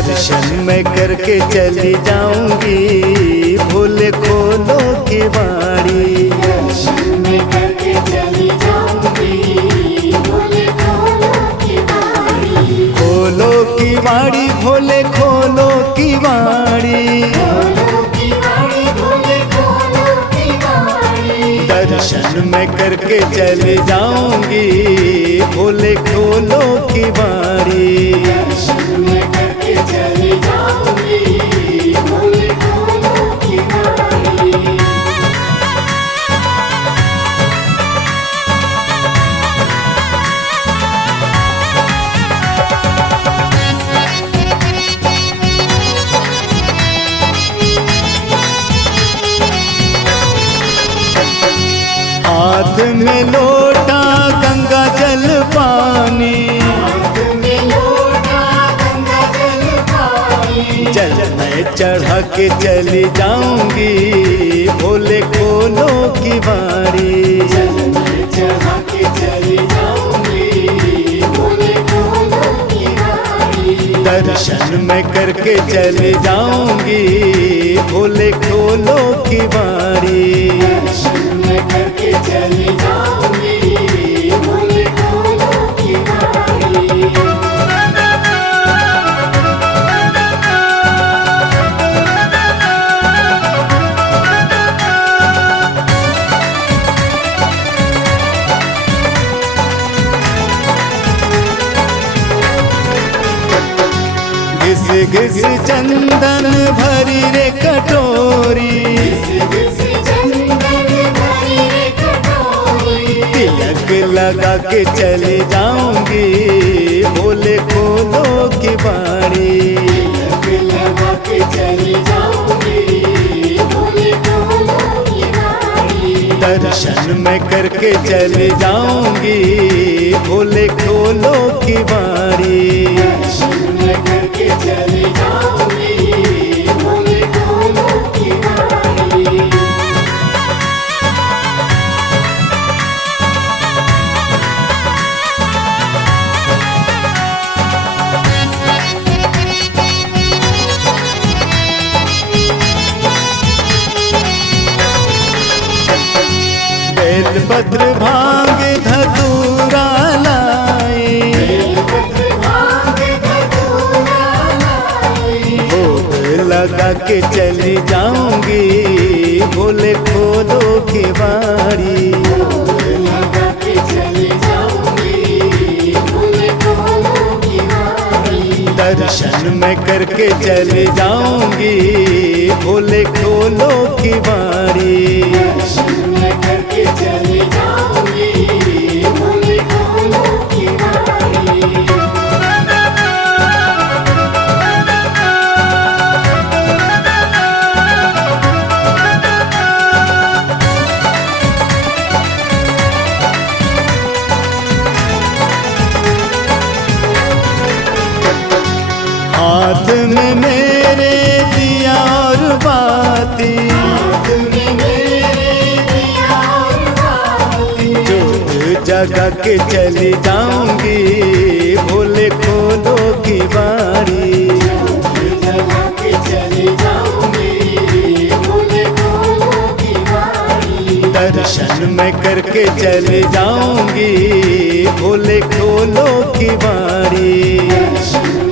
दर्शन मैं करके चली जाऊंगी, भोले खोलो की बाड़ी। दर्शन मैं करके चली जाऊंगी, भोले खोलो की बाड़ी। खोलो की बाड़ी भोले खोलो की बाड़ी। खोलो की बाड़ी, भोले खोलो की बाड़ी। दर्शन मैं करके चली जाऊंगी, भोले खोलो की बाड़ी। दर्शन मैं करके चली जाऊंगी, भोले खोलो की बाड़ी। हाथ में लोटा गंगा जल पानी, हाथ में लोटा गंगा जल पानी। जल मैं चढ़ा के चली जाऊंगी, भोले खोलो की बाड़ी। जल मैं चढ़ा के चली जाऊंगी, भोले खोलो की बाड़ी। दर्शन मैं करके चली जाऊंगी, भोले खोलो की बाड़ी। दर्शन मैं करके चली जाऊंगी, भोले खोलो की बाड़ी। घिस घिस चंदन भरी रे कटोरी, चंदन भरी रे कटोरी। तिलक लगा के चली जाऊंगी, भोले खोलो की बाड़ी। तिलक लगा के चली जाऊंगी, भोले खोलो की बाड़ी। दर्शन मैं करके चली जाऊंगी, भोले खोलो की बाड़ी। दर्शन मैं करके चली जाऊंगी, भोले खोलो की बाड़ी। बेलपत्र भांग धतूरा लाई, बेलपत्र भांग धतूरा लाई। भोग लगा के चली जाऊंगी, भोले खोलो की बाड़ी। भोग लगा के चली जाऊंगी, भोले खोलो की बाड़ी। दर्शन मैं करके चली जाऊंगी, भोले खोलो की बाड़ी। दर्शन मैं करके चली जाऊंगी, भोले खोलो की बाड़ी। हाथ में मेरे दिया और बाती, हाथ में मेरे दिया और बाती। जोत जगा के चली जाऊंगी, भोले खोलो की बाड़ी। जोत जगा के चली जाऊंगी, भोले खोलो की बाड़ी। दर्शन मैं करके चली जाऊंगी, भोले खोलो की बाड़ी। दर्शन